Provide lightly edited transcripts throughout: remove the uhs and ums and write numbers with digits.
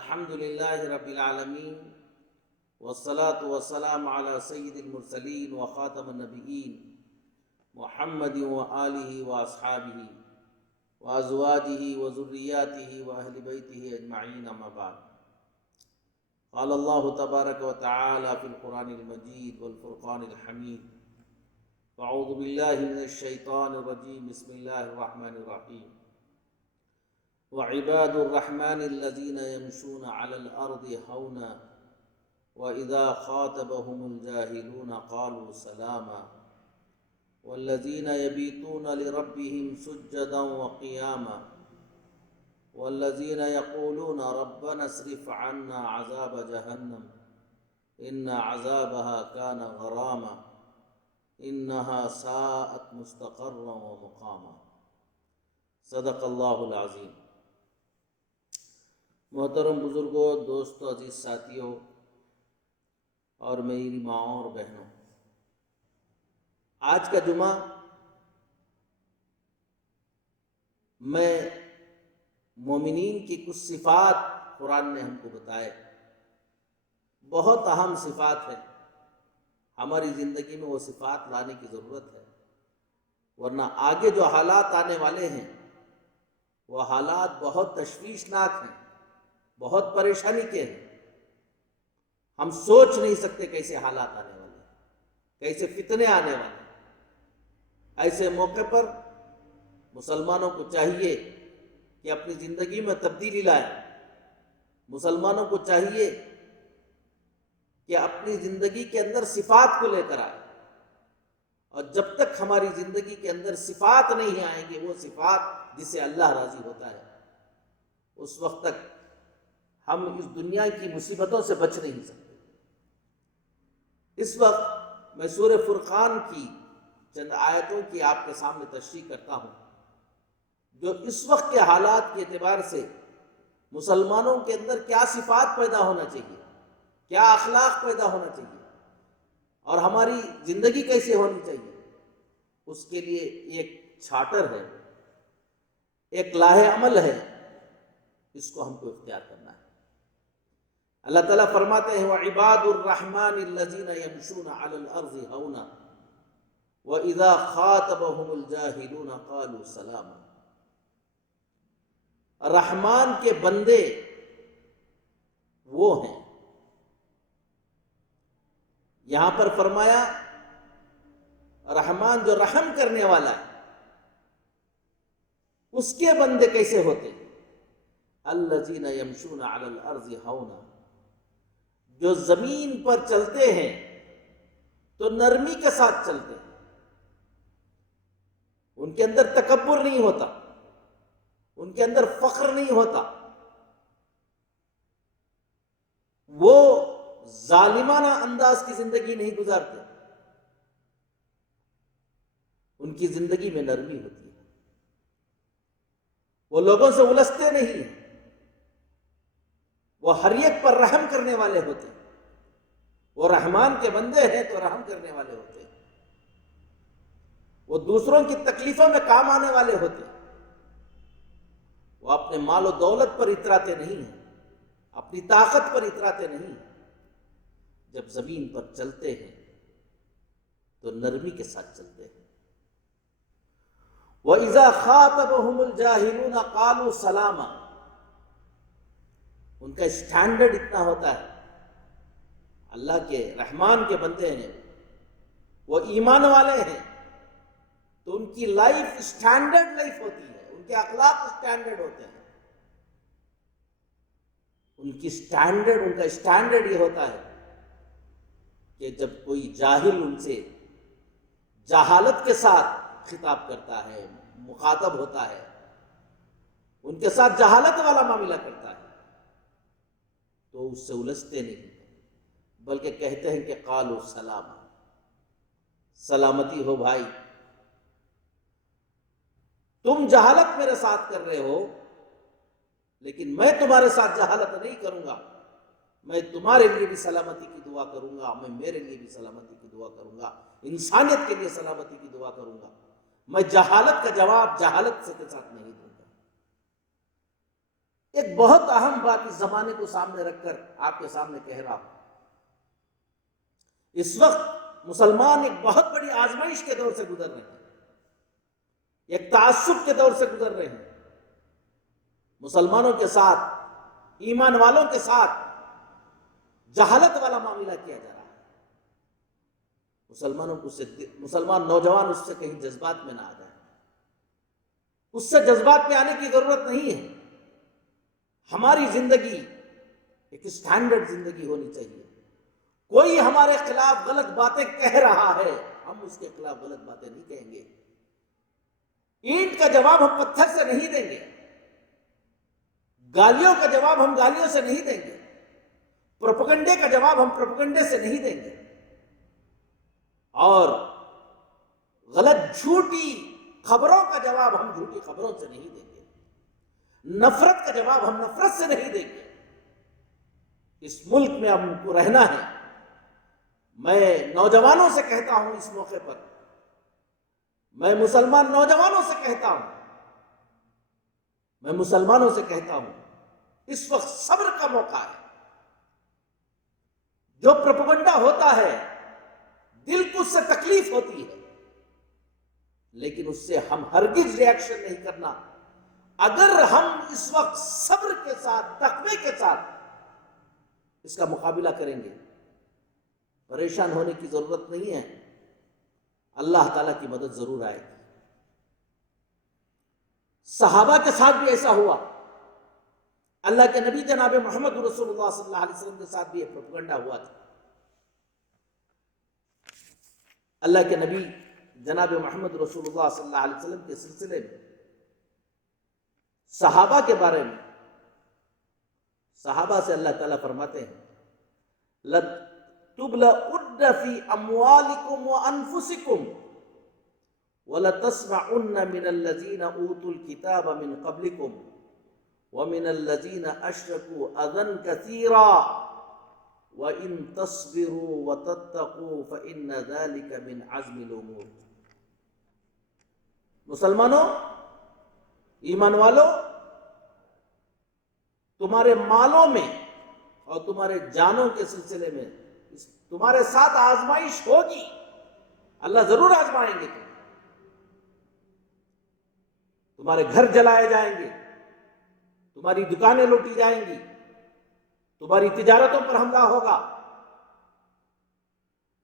الحمد للہ رب العالمین والصلاة والسلام علی سید المرسلین وخاتم النبیین محمد وآلہ واصحابہ وازواجہ وذریاتہ واہل بیتہ اجمعین، اما بعد۔ قال اللہ تبارک وتعالی فی القرآن المجید والفرقان الحمید: اعوذ باللہ من الشیطان الرجیم، بسم اللہ الرحمن الرحیم۔ وعباد الرحمن الذين يمشون على الأرض هونا وإذا خاطبهم الجاهلون قالوا سلاما والذين يبيتون لربهم سجدا وقياما والذين يقولون ربنا اصرف عنا عذاب جهنم إن عذابها كان غراما إنها ساءت مستقرا ومقاما۔ صدق اللہ العظیم۔ محترم بزرگوں، دوستوں، عزیز ساتھیوں اور میری ماؤں اور بہنوں، آج کا جمعہ میں مومنین کی کچھ صفات قرآن نے ہم کو بتائے، بہت اہم صفات ہیں۔ ہماری زندگی میں وہ صفات لانے کی ضرورت ہے، ورنہ آگے جو حالات آنے والے ہیں وہ حالات بہت تشویشناک ہیں، بہت پریشانی کے ہیں۔ ہم سوچ نہیں سکتے کیسے حالات آنے والے ہیں، کیسے فتنے آنے والے ہیں۔ ایسے موقع پر مسلمانوں کو چاہیے کہ اپنی زندگی میں تبدیلی لائیں۔ مسلمانوں کو چاہیے کہ اپنی زندگی کے اندر صفات کو لے کر آئیں، اور جب تک ہماری زندگی کے اندر صفات نہیں آئیں گے، وہ صفات جس سے اللہ راضی ہوتا ہے، اس وقت تک ہم اس دنیا کی مصیبتوں سے بچ نہیں سکتے۔ اس وقت میں سورہ فرقان کی چند آیتوں کی آپ کے سامنے تشریح کرتا ہوں، جو اس وقت کے حالات کے اعتبار سے مسلمانوں کے اندر کیا صفات پیدا ہونا چاہیے، کیا اخلاق پیدا ہونا چاہیے، اور ہماری زندگی کیسے ہونی چاہیے، اس کے لیے ایک چارٹر ہے، ایک لاہ عمل ہے، اس کو ہم کو اختیار کرنا ہے۔ اللہ تعالیٰ فرماتے ہیں: وَعِبَادُ الرَّحْمَنِ الَّذِينَ يَمْشُونَ عَلَى الْأَرْضِ هَوْنًا وَإِذَا خَاطَبَهُمُ الْجَاهِلُونَ قَالُوا سَلَامًا۔ رحمان کے بندے وہ ہیں، یہاں پر فرمایا رحمان جو رحم کرنے والا ہے، اس کے بندے کیسے ہوتے ہیں؟ الَّذِينَ يَمْشُونَ عَلَى الْأَرْضِ هَوْنًا، جو زمین پر چلتے ہیں تو نرمی کے ساتھ چلتے ہیں، ان کے اندر تکبر نہیں ہوتا، ان کے اندر فخر نہیں ہوتا، وہ ظالمانہ انداز کی زندگی نہیں گزارتے، ان کی زندگی میں نرمی ہوتی ہے، وہ لوگوں سے الجھتے نہیں ہیں، وہ ہر ایک پر رحم کرنے والے ہوتے ہیں۔ وہ رحمان کے بندے ہیں تو رحم کرنے والے ہوتے ہیں، وہ دوسروں کی تکلیفوں میں کام آنے والے ہوتے ہیں، وہ اپنے مال و دولت پر اتراتے نہیں ہیں، اپنی طاقت پر اتراتے نہیں ہیں۔ جب زمین پر چلتے ہیں تو نرمی کے ساتھ چلتے ہیں۔ وَإِذَا خَاطَبَهُمُ الْجَاهِلُونَ قَالُوا سَلَامًا، ان کا اسٹینڈرڈ اتنا ہوتا ہے، اللہ کے رحمان کے بندے ہیں، وہ ایمان والے ہیں، تو ان کی لائف اسٹینڈرڈ لائف ہوتی ہے، ان کے اخلاق اسٹینڈرڈ ہوتے ہیں، ان کا اسٹینڈرڈ یہ ہوتا ہے کہ جب کوئی جاہل ان سے جہالت کے ساتھ خطاب کرتا ہے، مخاطب ہوتا ہے، ان کے ساتھ جہالت والا معاملہ کرتا ہے، تو اس سے الجھتے نہیں، بلکہ کہتے ہیں کہ قالوا سلاما، سلامتی ہو بھائی، تم جہالت میرے ساتھ کر رہے ہو، لیکن میں تمہارے ساتھ جہالت نہیں کروں گا، میں تمہارے لیے بھی سلامتی کی دعا کروں گا، میں میرے لیے بھی سلامتی کی دعا کروں گا، انسانیت کے لیے سلامتی کی دعا کروں گا، میں جہالت کا جواب جہالت کے ساتھ نہیں دوں گا۔ ایک بہت اہم بات اس زمانے کو سامنے رکھ کر آپ کے سامنے کہہ رہا ہوں. اس وقت مسلمان ایک بہت بڑی آزمائش کے دور سے گزر رہے ہیں، ایک تعصب کے دور سے گزر رہے ہیں. مسلمانوں کے ساتھ، ایمان والوں کے ساتھ جہالت والا معاملہ کیا جا رہا ہے. مسلمان نوجوان اس سے کہیں جذبات میں نہ آ جائیں. اس سے جذبات میں آنے کی ضرورت نہیں ہے. ہماری زندگی ایک اسٹینڈرڈ زندگی ہونی چاہیے. کوئی ہمارے خلاف غلط باتیں کہہ رہا ہے، ہم اس کے خلاف غلط باتیں نہیں کہیں گے. اینٹ کا جواب ہم پتھر سے نہیں دیں گے، گالیوں کا جواب ہم گالیوں سے نہیں دیں گے، پروپیگنڈے کا جواب ہم پروپیگنڈے سے نہیں دیں گے، اور غلط جھوٹی خبروں کا جواب ہم جھوٹی خبروں سے نہیں دیں گے، نفرت کا جواب ہم نفرت سے نہیں دیں گے. اس ملک میں ہم کو رہنا ہے. میں نوجوانوں سے کہتا ہوں اس موقع پر، میں مسلمان نوجوانوں سے کہتا ہوں، میں مسلمانوں سے کہتا ہوں، اس وقت صبر کا موقع ہے. جو پروپیگنڈا ہوتا ہے دل کو اس سے تکلیف ہوتی ہے، لیکن اس سے ہم ہرگز ریاکشن نہیں کرنا. اگر ہم اس وقت صبر کے ساتھ، تقوی کے ساتھ اس کا مقابلہ کریں گے، پریشان ہونے کی ضرورت نہیں ہے. اللہ تعالیٰ کی مدد ضرور آئے گی. صحابہ کے ساتھ بھی ایسا ہوا. اللہ کے نبی جناب محمد رسول اللہ صلی اللہ علیہ وسلم کے ساتھ بھی یہ پروپیگنڈا ہوا تھا. اللہ کے نبی جناب محمد رسول اللہ صلی اللہ علیہ وسلم کے سلسلے میں صحابہ کے بارے میں، صحابہ سے اللہ تعالیٰ فرماتے ہیں لَتُبْلَؤُنَّ فِي أَمْوَالِكُمْ وَأَنفُسِكُمْ وَلَتَسْمَعُنَّ مِنَ الَّذِينَ أُوتُوا الْكِتَابَ مِنْ قَبْلِكُمْ وَمِنَ الَّذِينَ أَشْرَكُوا أَذًى كَثِيرًا وَإِن تَصْبِرُوا وَتَتَّقُوا فَإِنَّ ذَلِكَ مِنْ عَزْمِ الْأُمُورِ. مسلمانوں، ایمان والو، تمہارے مالوں میں اور تمہارے جانوں کے سلسلے میں تمہارے ساتھ آزمائش ہوگی. اللہ ضرور آزمائیں گے. تمہارے گھر جلائے جائیں گے، تمہاری دکانیں لوٹی جائیں گی، تمہاری تجارتوں پر حملہ ہوگا،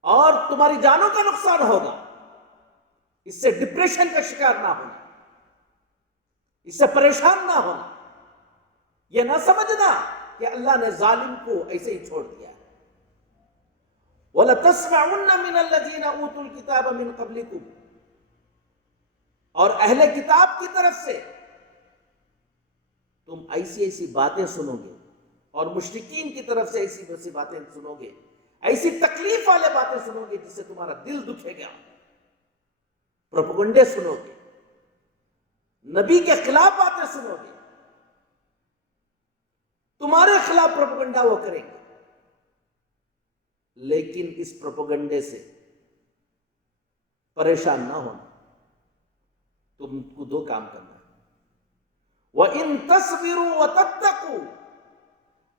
اور تمہاری جانوں کا نقصان ہوگا. اس سے ڈپریشن کا شکار نہ ہونا، اس سے پریشان نہ ہونا. یہ نہ سمجھنا کہ اللہ نے ظالم کو ایسے ہی چھوڑ دیا ہے. وَلَتَسْمَعُنَّ مِنَ الَّذِينَ أُوتُوا الْكِتَابَ مِنْ قَبْلِكُمْ، اور اہل کتاب کی طرف سے تم ایسی ایسی باتیں سنو گے، اور مشرکین کی طرف سے ایسی ایسی باتیں سنو گے، ایسی تکلیف والے باتیں سنو گے جس سے تمہارا دل دکھے گا. پروپیگنڈے سنو گے، نبی کے خلاف باتیں سنو گے، تمہارے خلاف پروپیگنڈا وہ کریں گے. لیکن اس پروپیگنڈے سے پریشان نہ ہونا. تم کو دو کام کرنا ہے. وَإِن تَصْبِرُوا وَتَتَّقُوا،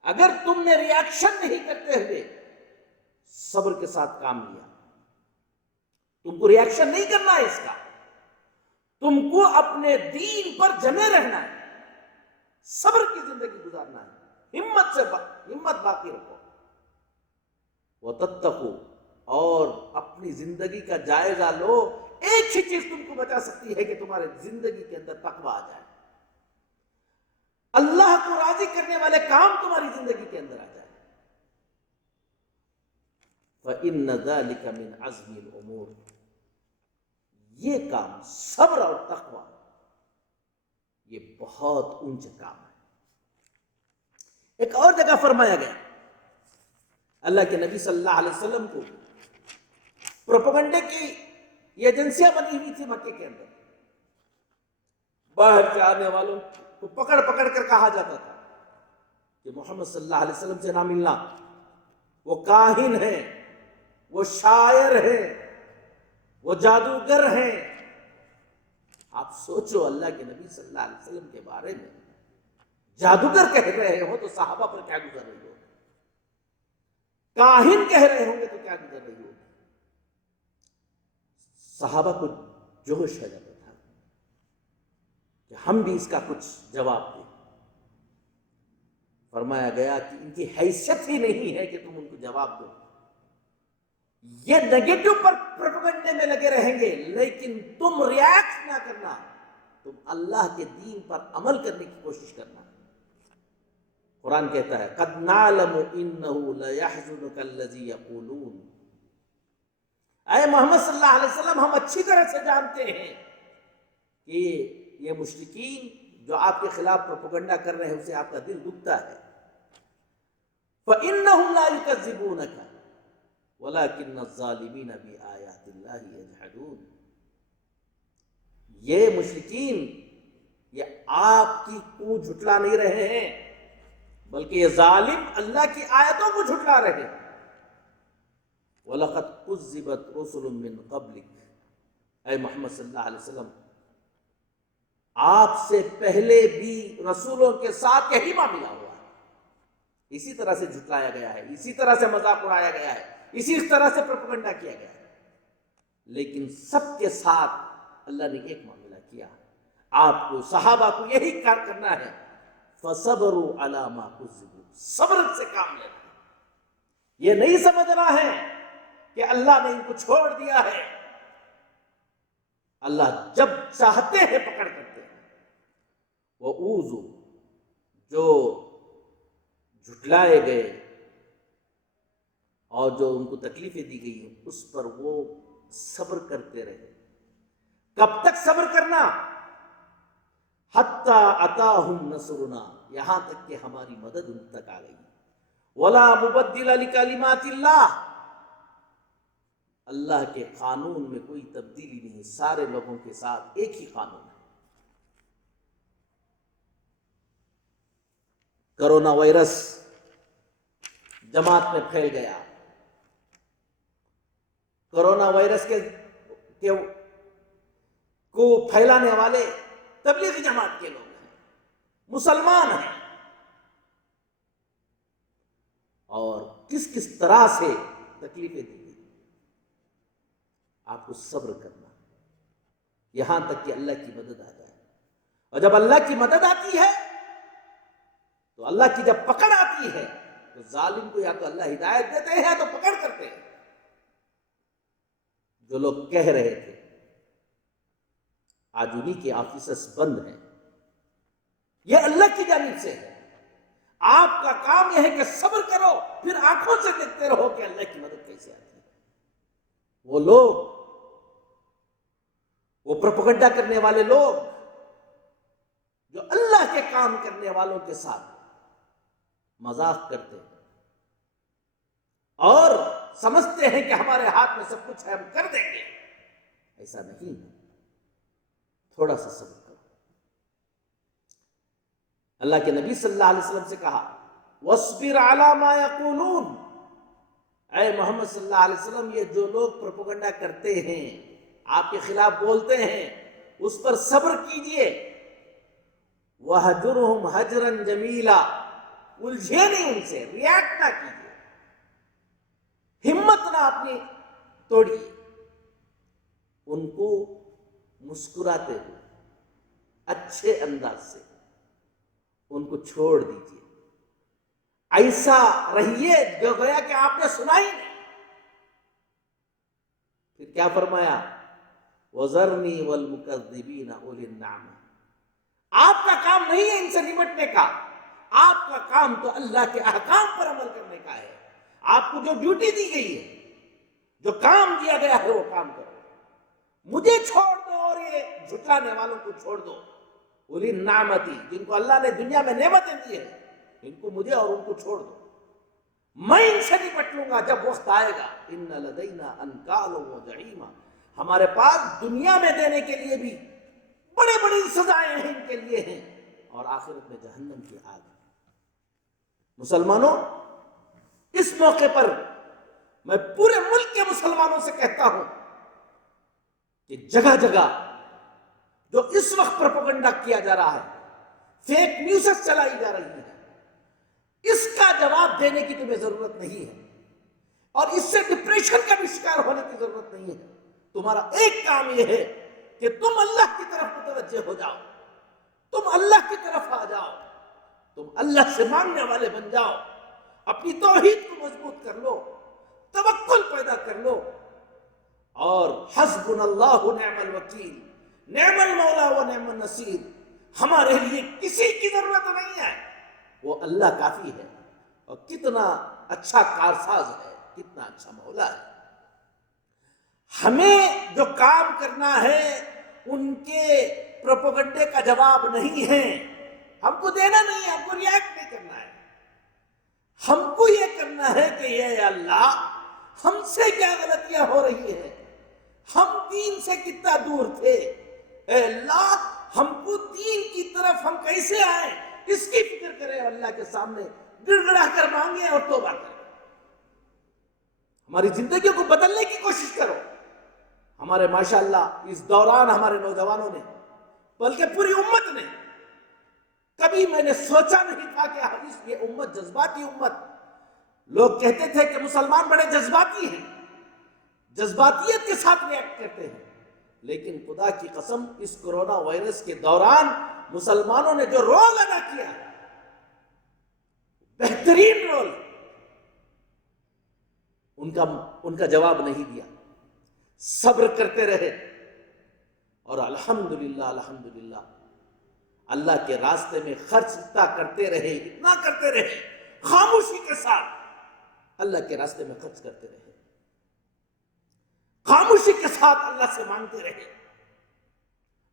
اگر تم نے ریاکشن نہیں کرتے ہوئے صبر کے ساتھ کام لیا، تم کو ریاکشن نہیں کرنا ہے اس کا، تم کو اپنے دین پر جمے رہنا ہے، صبر کی زندگی گزارنا ہے، ہمت باقی رکھو. وَتَتَّقُوا، اور اپنی زندگی کا جائزہ لو. ایک ہی چیز تم کو بچا سکتی ہے کہ تمہارے زندگی کے اندر تقویٰ آ جائے، اللہ کو راضی کرنے والے کام تمہاری زندگی کے اندر آ جائے. فَإِنَّ ذَلِكَ مِنْ عَزْمِ الْأُمُورِ، یہ کام صبر اور تقویٰ یہ بہت اونچا کام ہے. ایک اور جگہ فرمایا گیا، اللہ کے نبی صلی اللہ علیہ وسلم کو پروپیگنڈے کی یہ ایجنسیاں بنی ہوئی تھی مکے کے اندر. باہر سے آنے والوں کو پکڑ پکڑ کر کہا جاتا تھا کہ محمد صلی اللہ علیہ وسلم سے نہ ملنا، وہ کاہن ہیں، وہ شاعر ہیں، وہ جادوگر ہیں. آپ سوچو اللہ کے نبی صلی اللہ علیہ وسلم کے بارے میں جادوگر کہہ رہے ہو تو صحابہ پر کیا گزر رہی ہو، کاہن کہہ رہے ہوں گے تو کیا گزر رہی ہو۔ صحابہ کو جوش ہے جاتا تھا کہ ہم بھی اس کا کچھ جواب دیں۔ فرمایا گیا کہ ان کی حیثیت ہی نہیں ہے کہ تم ان کو جواب دو، یہ نیگیٹو پر پروپیگنڈے میں لگے رہیں گے، لیکن تم ریاکٹ نہ کرنا، تم اللہ کے دین پر عمل کرنے کی کوشش کرنا۔ قرآن کہتا ہے قد نعلم انه ليحزنك الذي يقولون، اے محمد صلی اللہ علیہ وسلم ہم اچھی طرح سے جانتے ہیں کہ یہ مشرکین جو آپ کے خلاف پروپیگنڈا کر رہے ہیں اسے آپ کا دل دکھتا ہے۔ فَإِنَّهُمْ لَا يُكَذِّبُونَكَ وَلَكِنَّ الظَّالِمِينَ بِآيَاتِ اللَّهِ يَجْحَدُونَ، یہ مشرکین یہ آپ کی کو جھٹلا نہیں رہے ہیں، بلکہ یہ ظالم اللہ کی آیتوں کو جھٹلا رہے ہیں۔ وَلَقَدْ كُذِّبَتْ رُسُلٌ مِّن قَبْلِكَ، اے محمد صلی اللہ علیہ وسلم آپ سے پہلے بھی رسولوں کے ساتھ یہی معاملہ ہوا ہے، اسی طرح سے جھٹلایا گیا ہے، اسی طرح سے مذاق اڑایا گیا ہے، اسی طرح سے پروپیگنڈا کیا گیا ہے، لیکن سب کے ساتھ اللہ نے ایک معاملہ کیا۔ آپ کو صحابہ کو یہی کار کرنا ہے، فَصَبْرُوا عَلَى مَا كُذِّبُوا، صبر سے کام لینا ہے۔ یہ نہیں سمجھنا ہے کہ اللہ نے ان کو چھوڑ دیا ہے، اللہ جب چاہتے ہیں پکڑ کرتے ہیں۔ وَأُوذُوا، جو جھٹلائے گئے اور جو ان کو تکلیفیں دی گئی ہیں اس پر وہ صبر کرتے رہے۔ کب تک صبر کرنا؟ حتی اتاہم نصرنا، یہاں تک کہ ہماری مدد ان تک آ گئی۔ ولا مبدل لکلمات اللہ، اللہ کے قانون میں کوئی تبدیلی نہیں، سارے لوگوں کے ساتھ ایک ہی قانون ہے۔ کرونا وائرس جماعت میں پھیل گیا، کرونا وائرس کو پھیلانے والے تبلیغی جماعت کے لوگ ہیں، مسلمان ہیں، اور کس کس طرح سے تکلیفیں دی گئی۔ آپ کو صبر کرنا یہاں تک کہ اللہ کی مدد آ جائے، اور جب اللہ کی مدد آتی ہے تو اللہ کی جب پکڑ آتی ہے تو ظالم کو یا تو اللہ ہدایت دیتے ہیں یا تو پکڑ کرتے ہیں۔ جو لوگ کہہ رہے تھے آج انہی کے آفیسز بند ہیں، یہ اللہ کی جانب سے ہے۔ آپ کا کام یہ ہے کہ صبر کرو، پھر آنکھوں سے دیکھتے رہو کہ اللہ کی مدد کیسے آتی ہے۔ وہ لوگ، وہ پروپیگنڈا کرنے والے لوگ جو اللہ کے کام کرنے والوں کے ساتھ مذاق کرتے ہیں اور سمجھتے ہیں کہ ہمارے ہاتھ میں سب کچھ ہے، ہم کر دیں گے، ایسا نہیں ہے۔ تھوڑا سا صبر کرو۔ اللہ کے نبی صلی اللہ علیہ وسلم سے کہا وَاصْبِرْ عَلَى مَا يَقُولُونَ، اے محمد صلی اللہ علیہ وسلم یہ جو لوگ پروپیگنڈا کرتے ہیں، آپ کے خلاف بولتے ہیں، اس پر صبر کیجئے۔ وَهَجُرْهُمْ هَجْرًا جَمِيلًا، الجھے نہیں ان سے، ریاکٹ نہ کیجئے، ہمت نہ اپنی توڑیے، ان کو مسکراتے ہوئے اچھے انداز سے ان کو چھوڑ دیجئے۔ ایسا رہیے جو گویا کہ آپ نے سنا ہی نہیں۔ پھر کیا فرمایا؟ وَذَرْنِي وَالْمُكَذِّبِينَ أُولِي النَّعْمَةِ، آپ کا کام نہیں ہے ان سے نمٹنے کا، آپ کا کام تو اللہ کے احکام پر عمل کرنے کا ہے۔ آپ کو جو ڈیوٹی دی گئی ہے، جو کام دیا گیا ہے، وہ کام کرو۔ مجھے چھوڑ دو اور یہ جھٹلانے والوں کو چھوڑ دو۔ اولی النعمتی، جن کو اللہ نے دنیا میں نعمتیں دی ہیں، ان کو مجھے اور ان کو چھوڑ دو، میں ان سے نپٹ لوں گا جب وقت آئے گا۔ ان لدینا انکالا وجحیما، ہمارے پاس دنیا میں دینے کے لیے بھی بڑی بڑی سزائیں ہیں ان کے لیے ہیں، اور آخرت میں جہنم کی آگ۔ مسلمانوں، اس موقع پر میں پورے ملک کے مسلمانوں سے کہتا ہوں کہ جگہ جگہ جو اس وقت پروپیگنڈا کیا جا رہا ہے، فیک نیوزز چلائی جا رہی ہیں، اس کا جواب دینے کی تمہیں ضرورت نہیں ہے، اور اس سے ڈپریشن کا بھی شکار ہونے کی ضرورت نہیں ہے۔ تمہارا ایک کام یہ ہے کہ تم اللہ کی طرف متوجہ ہو جاؤ، تم اللہ کی طرف آ جاؤ، تم اللہ سے مانگنے والے بن جاؤ، اپنی توحید کو مضبوط کر لو، توکل پیدا کر لو، اور حسبنا اللہ نعم الوکیل، نعم المولا و نعم النصیر، ہمارے لیے کسی کی ضرورت نہیں ہے، وہ اللہ کافی ہے، اور کتنا اچھا کارساز ہے، کتنا اچھا مولا ہے۔ ہمیں جو کام کرنا ہے ان کے پروپیگنڈے کا جواب نہیں ہے، ہم کو دینا نہیں ہے، ہم کو ریاکٹ نہیں کرنا ہے، ہم کو یہ کرنا ہے کہ یہ اللہ ہم سے کیا غلطیاں ہو رہی ہیں، ہم دین سے کتنا دور تھے، اے اللہ ہم کو دین کی طرف ہم کیسے آئیں اس کی فکر کریں، اللہ کے سامنے گڑ گڑا کر مانگیں اور توبہ کریں، ہماری زندگیوں کو بدلنے کی کوشش کرو۔ ہمارے ماشاءاللہ اس دوران ہمارے نوجوانوں نے، بلکہ پوری امت نے، کبھی میں نے سوچا نہیں تھا کہ یہ امت جذباتی امت، لوگ کہتے تھے کہ مسلمان بڑے جذباتی ہیں، جذباتیت کے ساتھ ریاکٹ کرتے ہیں، لیکن خدا کی قسم اس کرونا وائرس کے دوران مسلمانوں نے جو رول ادا کیا ہے، بہترین رول، ان کا جواب نہیں دیا، صبر کرتے رہے، اور الحمدللہ اللہ کے راستے میں خرچ اتنا کرتے رہے، خاموشی کے ساتھ اللہ کے راستے میں خرچ کرتے رہے، خاموشی کے ساتھ اللہ سے مانگتے رہے،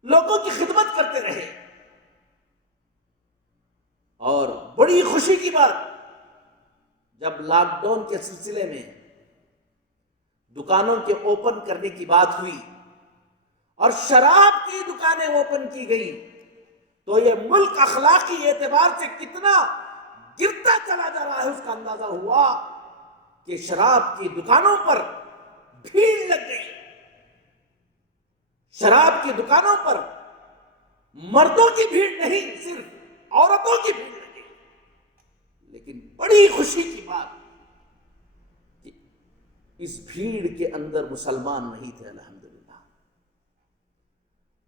لوگوں کی خدمت کرتے رہے، اور بڑی خوشی کی بات، جب لاک ڈاؤن کے سلسلے میں دکانوں کے اوپن کرنے کی بات ہوئی اور شراب کی دکانیں اوپن کی گئی، تو یہ ملک اخلاقی اعتبار سے کتنا گرتا چلا جا رہا ہے اس کا اندازہ ہوا کہ شراب کی دکانوں پر بھیڑ لگ گئی، شراب کی دکانوں پر مردوں کی بھیڑ نہیں، صرف عورتوں کی بھیڑ لگ گئی۔ لیکن بڑی خوشی کی بات کہ اس بھیڑ کے اندر مسلمان نہیں تھے، الحمدللہ،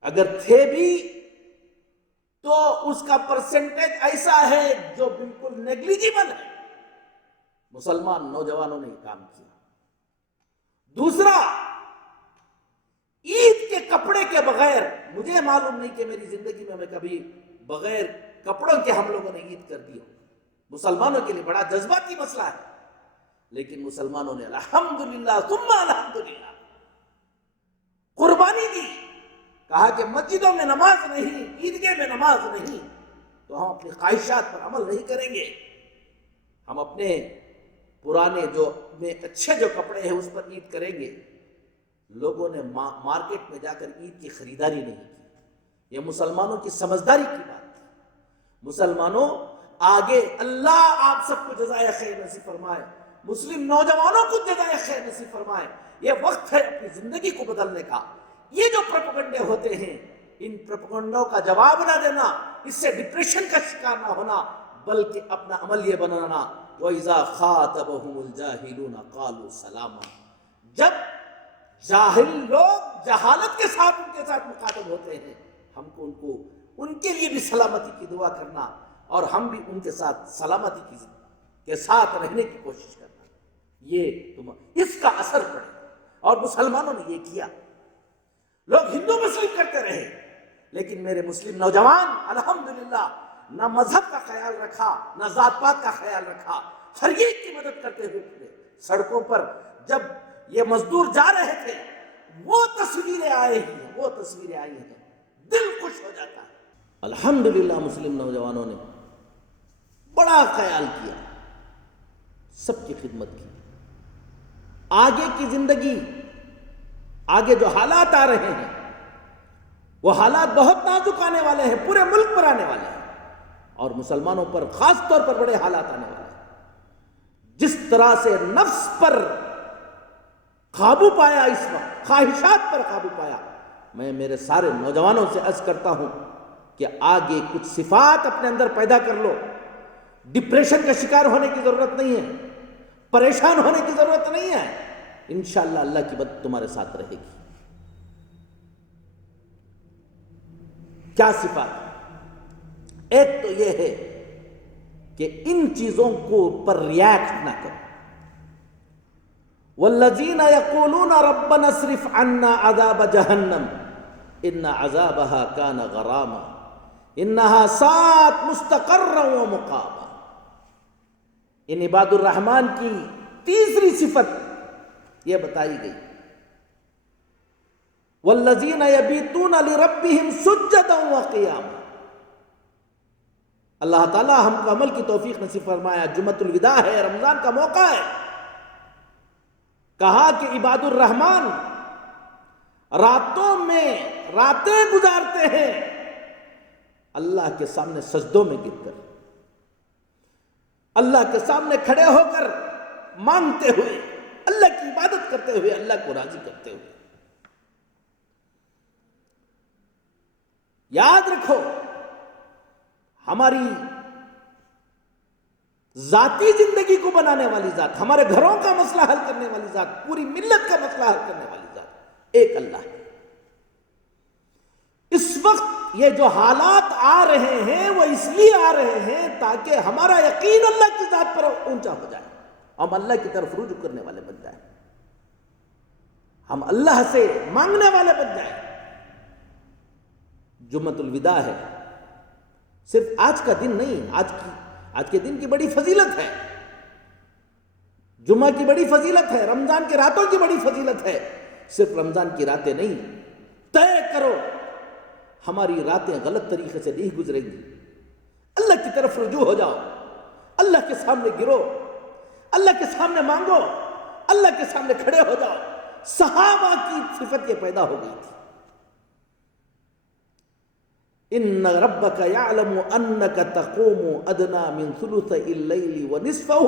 اگر تھے بھی تو اس کا پرسنٹیج ایسا ہے جو بالکل نیگلیجیبل ہے، مسلمان نوجوانوں نے کام کیا۔ دوسرا، عید کے کپڑے کے بغیر، مجھے معلوم نہیں کہ میری زندگی میں کبھی بغیر کپڑوں کے ہم لوگوں نے عید کر دی ہو، مسلمانوں کے لیے بڑا جذباتی مسئلہ ہے، لیکن مسلمانوں نے الحمدللہ ثم الحمدللہ قربانی دی، کہا کہ مسجدوں میں نماز نہیں، عیدگاہ میں نماز نہیں، تو ہم اپنی خواہشات پر عمل نہیں کریں گے، ہم اپنے پرانے اچھے جو کپڑے ہیں اس پر عید کریں گے۔ لوگوں نے مارکیٹ میں جا کر عید کی خریداری نہیں کی، یہ مسلمانوں کی سمجھداری کی بات تھی۔ مسلمانوں آگے اللہ آپ سب کو جزائے خیر نصیب فرمائے، مسلم نوجوانوں کو جزائے خیر نصیب فرمائے، یہ وقت ہے اپنی زندگی کو بدلنے کا۔ یہ جو پروپیگنڈے ہوتے ہیں، ان پروپیگنڈوں کا جواب نہ دینا، اس سے ڈپریشن کا شکار نہ ہونا، بلکہ اپنا عمل یہ بنانا، وَإِذَا خَاطَبَهُمُ الْجَاهِلُونَ قَالُوا سَلَامًا، جب جاہل لوگ جہالت کے ساتھ ان کے ساتھ مخاطب ہوتے ہیں، ہم کو ان کے لیے بھی سلامتی کی دعا کرنا، اور ہم بھی ان کے ساتھ سلامتی کے ساتھ رہنے کی کوشش کرنا، یہ اس کا اثر پڑے۔ اور مسلمانوں نے یہ کیا، لوگ ہندو مسلم کرتے رہے، لیکن میرے مسلم نوجوان الحمدللہ نہ مذہب کا خیال رکھا، نہ ذات پات کا خیال رکھا، ہر ایک کی مدد کرتے ہوئے پھرے۔ سڑکوں پر جب یہ مزدور جا رہے تھے، وہ تصویریں آئی ہیں، دل خوش ہو جاتا ہے۔ الحمدللہ مسلم نوجوانوں نے بڑا خیال کیا، سب کی خدمت کی۔ آگے کی زندگی، آگے جو حالات آ رہے ہیں، وہ حالات بہت نازک آنے والے ہیں، پورے ملک پر آنے والے ہیں، اور مسلمانوں پر خاص طور پر بڑے حالات آنے والے ہیں۔ جس طرح سے نفس پر قابو پایا، اس وقت خواہشات پر قابو پایا، میں میرے سارے نوجوانوں سے عرض کرتا ہوں کہ آگے کچھ صفات اپنے اندر پیدا کر لو. ڈپریشن کا شکار ہونے کی ضرورت نہیں ہے, پریشان ہونے کی ضرورت نہیں ہے. انشاءاللہ اللہ کی مدد تمہارے ساتھ رہے گی. کیا صفات؟ ایک تو یہ ہے کہ ان چیزوں کو پر ریاکٹ نہ کرو. والذین یقولون ربنا اصرف عنا عذاب جہنم ان عذابها کان غراما انها ساءت مستقرا ومقاما. ان عباد الرحمن کی تیسری صفت یہ بتائی گئی. والذین یبیتون لربہم سجدا وقیاما. اللہ تعالیٰ ہم کو عمل کی توفیق نصیب فرمایا. جمعۃ الوداع ہے, رمضان کا موقع ہے. کہا کہ عباد الرحمن راتوں میں راتیں گزارتے ہیں اللہ کے سامنے سجدوں میں گر کر, اللہ کے سامنے کھڑے ہو کر مانگتے ہوئے, اللہ کی عبادت کرتے ہوئے, اللہ کو راضی کرتے ہوئے. یاد رکھو, ہماری ذاتی زندگی کو بنانے والی ذات, ہمارے گھروں کا مسئلہ حل کرنے والی ذات, پوری ملت کا مسئلہ حل کرنے والی ذات ایک اللہ ہے. اس وقت یہ جو حالات آ رہے ہیں وہ اس لیے آ رہے ہیں تاکہ ہمارا یقین اللہ کی ذات پر اونچا ہو جائے, ہم اللہ کی طرف رجوع کرنے والے بن جائیں, ہم اللہ سے مانگنے والے بن جائیں. جمعۃ الوداع ہے, صرف آج کا دن نہیں, آج کے دن کی بڑی فضیلت ہے, جمعہ کی بڑی فضیلت ہے, رمضان کی راتوں کی بڑی فضیلت ہے. صرف رمضان کی راتیں نہیں, طے کرو ہماری راتیں غلط طریقے سے نہیں گزریں گی. اللہ کی طرف رجوع ہو جاؤ, اللہ کے سامنے گرو, اللہ کے سامنے مانگو, اللہ کے سامنے کھڑے ہو جاؤ. صحابہ کی صفت یہ پیدا ہو گئی تھی. ان ربک یعلم انک تقوم ادنی من ثلثی اللیل ونصفہ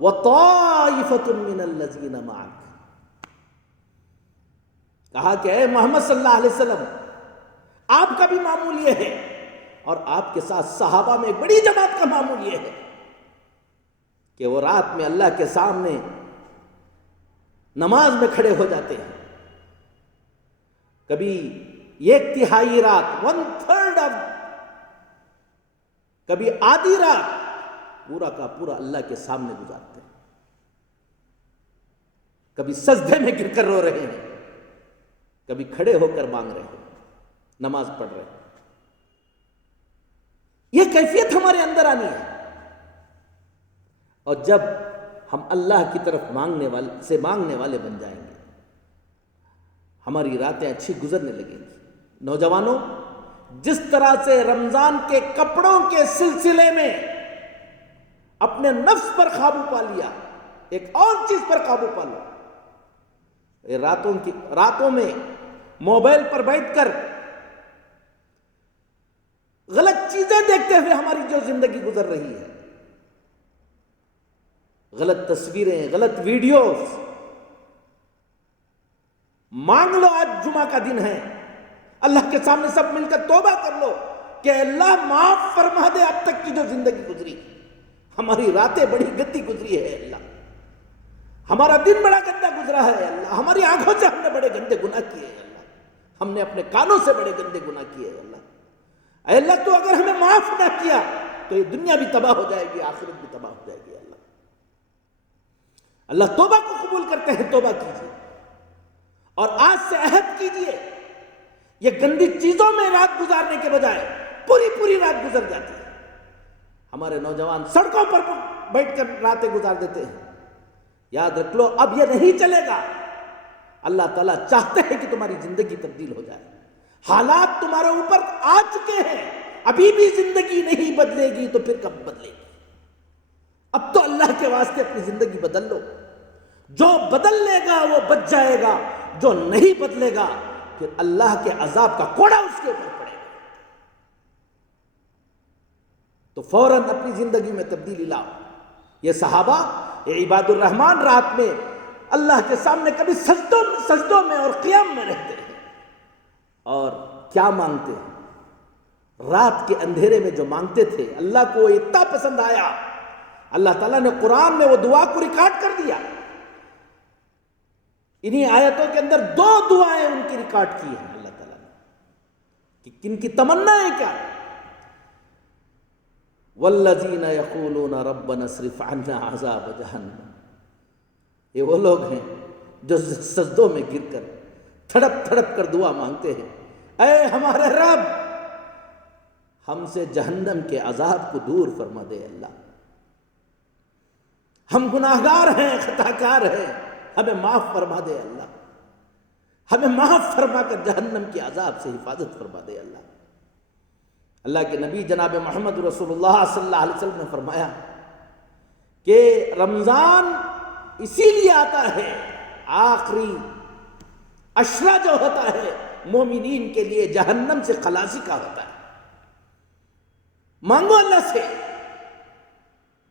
وطائفۃ من الذین معک. کہا کہ اے محمد صلی اللہ علیہ وسلم, آپ کا بھی معمول یہ ہے اور آپ کے ساتھ صحابہ میں ایک بڑی جماعت کا معمول یہ ہے کہ وہ رات میں اللہ کے سامنے نماز میں کھڑے ہو جاتے ہیں. کبھی 1/3 رات, 1/3 آف, کبھی آدھی رات, پورا کا پورا اللہ کے سامنے گزارتے ہیں. کبھی سجدے میں گر کر رو رہے ہیں, کبھی کھڑے ہو کر مانگ رہے ہیں, نماز پڑھ رہے ہیں. یہ کیفیت ہمارے اندر آنی ہے. اور جب ہم اللہ کی طرف مانگنے والے بن جائیں گے, ہماری راتیں اچھی گزرنے لگیں گی. نوجوانوں, جس طرح سے رمضان کے کپڑوں کے سلسلے میں اپنے نفس پر قابو پا لیا, ایک اور چیز پر قابو پا لو. راتوں میں موبائل پر بیٹھ کر غلط چیزیں دیکھتے ہوئے ہماری جو زندگی گزر رہی ہے, غلط تصویریں, غلط ویڈیوز. مانگ لو, آج جمعہ کا دن ہے, اللہ کے سامنے سب مل کر توبہ کر لو کہ اللہ معاف فرما دے اب تک کی جو زندگی گزری, ہماری راتیں بڑی گندی گزری ہے اللہ, ہمارا دن بڑا گندا گزرا ہے اللہ, ہماری آنکھوں سے ہم نے بڑے گندے گناہ کیے ہیں اللہ, ہم نے اپنے کانوں سے بڑے گندے گناہ کیے ہیں اللہ. اے اللہ, تو اگر ہمیں معاف نہ کیا تو یہ دنیا بھی تباہ ہو جائے گی, آخرت بھی تباہ ہو جائے گی. اللہ توبہ کو قبول کرتے ہیں. توبہ کیجیے اور آج سے عہد کیجیے, یہ گندی چیزوں میں رات گزارنے کے بجائے پوری رات گزر جاتی ہے. ہمارے نوجوان سڑکوں پر بیٹھ کر راتیں گزار دیتے ہیں. یاد رکھ لو, اب یہ نہیں چلے گا. اللہ تعالیٰ چاہتے ہیں کہ تمہاری زندگی تبدیل ہو جائے. حالات تمہارے اوپر آ چکے ہیں, ابھی بھی زندگی نہیں بدلے گی تو پھر کب بدلے گی؟ اب تو اللہ کے واسطے اپنی زندگی بدل لو. جو بدل لے گا وہ بچ جائے گا, جو نہیں بدلے گا پھر اللہ کے عذاب کا کوڑا اس کے اوپر پڑے گا. تو فوراً اپنی زندگی میں تبدیلی لاؤ. یہ صحابہ, یہ عباد الرحمن رات میں اللہ کے سامنے کبھی سجدوں میں اور قیام میں رہتے ہیں, اور کیا مانگتے ہیں؟ رات کے اندھیرے میں جو مانگتے تھے اللہ کو اتنا پسند آیا، اللہ تعالیٰ نے قرآن میں وہ دعا کو ریکارڈ کر دیا۔ انہی آیتوں کے اندر 2 دعائیں ان کی ریکارڈ کی ہیں اللہ تعالیٰ نے کہ کن کی تمنا ہے کیا۔ والذین یقولون ربنا اصرف عنا عذاب جہنم، یہ وہ لوگ ہیں جو سجدوں میں گر کر تھڑپ تھڑپ کر دعا مانگتے ہیں، اے ہمارے رب ہم سے جہنم کے عذاب کو دور فرما دے اللہ، ہم گناہگار ہیں، خطا کار ہیں، ہمیں معاف فرما دے اللہ، ہمیں معاف فرما کر جہنم کے عذاب سے حفاظت فرما دے اللہ۔ اللہ کے نبی جناب محمد رسول اللہ صلی اللہ علیہ وسلم نے فرمایا کہ رمضان اسی لیے آتا ہے، آخری عشرہ جو ہوتا ہے مومنین کے لیے جہنم سے خلاصی کا ہوتا ہے۔ مانگو اللہ سے،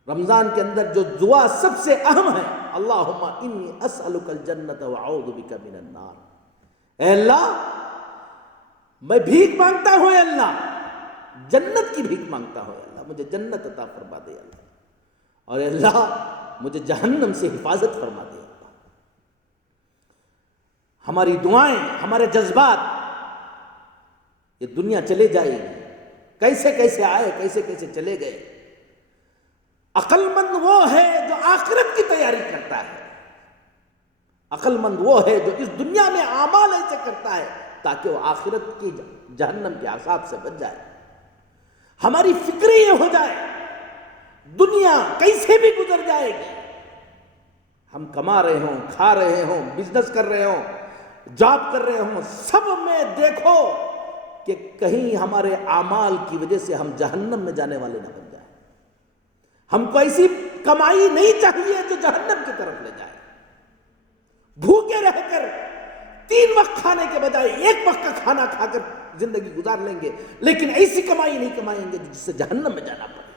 رمضان کے اندر جو دعا سب سے اہم ہے، اللہم انی اسألک الجنت واعوذ بک من النار، اے اللہ میں بھیک مانگتا ہوں، اے اللہ جنت کی بھیک مانگتا ہوں، اے اللہ مجھے جنت عطا فرما دے اللہ، اور اے اللہ مجھے جہنم سے حفاظت فرما دے اللہ۔ ہماری دعائیں، ہمارے جذبات، یہ دنیا چلے جائے گی، کیسے کیسے آئے، کیسے کیسے چلے گئے۔ عقل مند وہ ہے جو آخرت کی تیاری کرتا ہے، عقل مند وہ ہے جو اس دنیا میں اعمال ایسے کرتا ہے تاکہ وہ آخرت کی جہنم کے عذاب سے بچ جائے۔ ہماری فکر یہ ہو جائے دنیا کیسے بھی گزر جائے گی، ہم کما رہے ہوں، کھا رہے ہوں، بزنس کر رہے ہوں، جاب کر رہے ہوں، سب میں دیکھو کہ کہیں ہمارے اعمال کی وجہ سے ہم جہنم میں جانے والے نہ بن جائیں۔ ہم کو ایسی کمائی نہیں چاہیے جو جہنم کی طرف لے جائے۔ بھوکے رہ کر 3 وقت کھانے کے بجائے 1 وقت کا کھانا کھا کر زندگی گزار لیں گے، لیکن ایسی کمائی نہیں کمائیں گے جس سے جہنم میں جانا پڑے۔